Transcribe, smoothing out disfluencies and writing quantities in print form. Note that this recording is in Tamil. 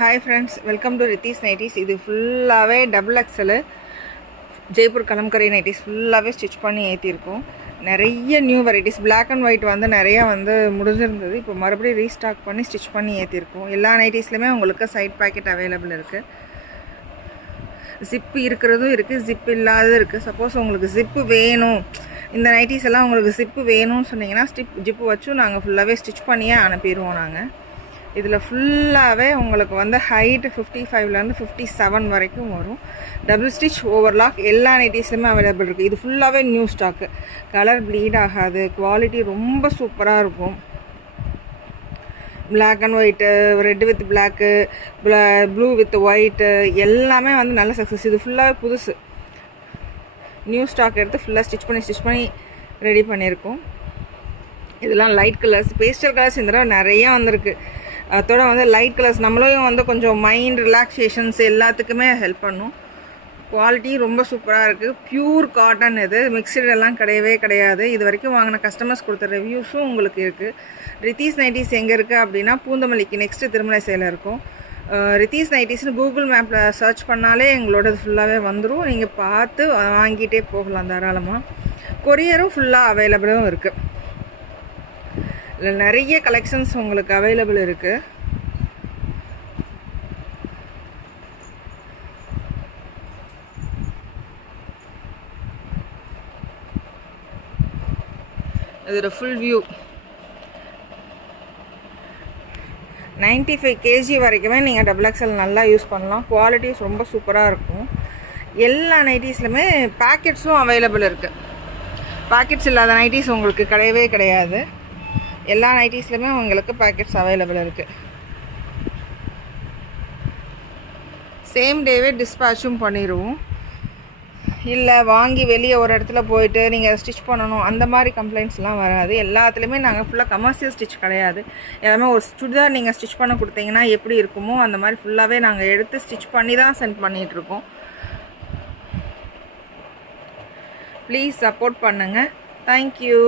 Hi friends, welcome to Ritheesh nighties. இது ஃபுல்லாகவே double XL Jaipur kalamkari nighties ஃபுல்லாகவே ஸ்டிச் பண்ணி ஏற்றிருக்கோம். நிறைய new varieties black and white நிறையா முடிஞ்சிருந்தது. இப்போ மறுபடியும் ரீஸ்டாக் பண்ணி ஸ்டிச் பண்ணி ஏற்றிருக்கோம். எல்லா நைட்டிஸ்லையுமே உங்களுக்கு சைட் பாக்கெட் அவைலபிள் இருக்குது. ஜிப்பு இருக்கிறதும் இருக்குது, ஜிப்பு இல்லாததும் இருக்குது. சப்போஸ் உங்களுக்கு ஜிப்பு வேணும், இந்த நைட்டிஸ் எல்லாம் உங்களுக்கு ஜிப்பு வேணும்னு சொன்னீங்கன்னா ஜிப்பு வச்சும் நாங்கள் ஃபுல்லாகவே ஸ்டிச் பண்ணியே அனுப்பிடுவோம். நாங்கள் இதில் ஃபுல்லாகவே உங்களுக்கு ஹைட் 55லேருந்து 57 வரைக்கும் வரும். டபுள் ஸ்டிச் ஓவர்லாக் எல்லா நைட்டிஸ்லையுமே அவைலபிள் இருக்குது. இது ஃபுல்லாகவே நியூ ஸ்டாக்கு. கலர் ப்ளீட் ஆகாது, குவாலிட்டி ரொம்ப சூப்பராக இருக்கும். Black and white, red with black, blue with white எல்லாமே நல்ல சக்ஸஸ். இது ஃபுல்லாகவே புதுசு, நியூ ஸ்டாக் எடுத்து ஃபுல்லாக ஸ்டிச் பண்ணி ரெடி பண்ணியிருக்கோம். இதெல்லாம் லைட் கலர்ஸ், பேஸ்டல் கலர்ஸ் இந்த தடவை நிறையா வந்திருக்கு. அதோட லைட் கலர்ஸ் நம்மளையும் கொஞ்சம் மைண்ட் ரிலாக்ஸேஷன்ஸ் எல்லாத்துக்குமே ஹெல்ப் பண்ணும். குவாலிட்டி ரொம்ப சூப்பராக இருக்குது. ப்யூர் காட்டன், இது மிக்சடெல்லாம் கிடையவே கிடையாது. இது வரைக்கும் வாங்கின கஸ்டமர்ஸ் கொடுத்த ரிவ்யூஸும் உங்களுக்கு இருக்குது. ரித்தீஸ் நைட்டிஸ் எங்கே இருக்குது அப்படின்னா பூந்தமல்லிக்கு நெக்ஸ்ட்டு திருமலை சேலை இருக்கும். ரித்தீஸ் நைட்டிஸ்னு கூகுள் மேப்பில் சர்ச் பண்ணாலே எங்களோட ஃபுல்லாகவே வந்துடும். நீங்கள் பார்த்து வாங்கிட்டே போகலாம் தாராளமாக. கொரியரும் ஃபுல்லாக அவைலபிளும் இருக்குது. இதில் நிறைய கலெக்ஷன்ஸ் உங்களுக்கு அவைலபிள் இருக்குது. இதோட ஃபுல் வியூ 95 kg வரைக்குமே நீங்கள் டபுள் எக்ஸல் நல்லா யூஸ் பண்ணலாம். குவாலிட்டிஸ் ரொம்ப சூப்பராக இருக்கும். எல்லா நைட்டிஸ்லையுமே பேக்கெட்ஸும் அவைலபிள் இருக்குது. பேக்கெட்ஸ் இல்லாத நைட்டிஸ் உங்களுக்கு கிடையவே கிடையாது. எல்லா நைட்டிஸ்லையுமே உங்களுக்கு பேக்கெட்ஸ் அவைலபிள் இருக்குது. சேம் டேவே டிஸ்பேச்சும் பண்ணிடுவோம். இல்லை வாங்கி வெளியே ஒரு இடத்துல போயிட்டு நீங்கள் ஸ்டிச் பண்ணணும் அந்த மாதிரி கம்ப்ளைண்ட்ஸ்லாம் வராது. எல்லாத்துலேயுமே நாங்கள் ஃபுல்லாக கமர்ஷியல் ஸ்டிச் கிடையாது. எல்லாமே ஒரு சுடிதார் நீங்கள் ஸ்டிச் பண்ண கொடுத்தீங்கன்னா எப்படி இருக்குமோ அந்த மாதிரி ஃபுல்லாகவே நாங்கள் எடுத்து ஸ்டிச் பண்ணி தான் சென்ட் பண்ணிகிட்ருக்கோம். ப்ளீஸ் சப்போர்ட் பண்ணுங்கள். தேங்க்யூ.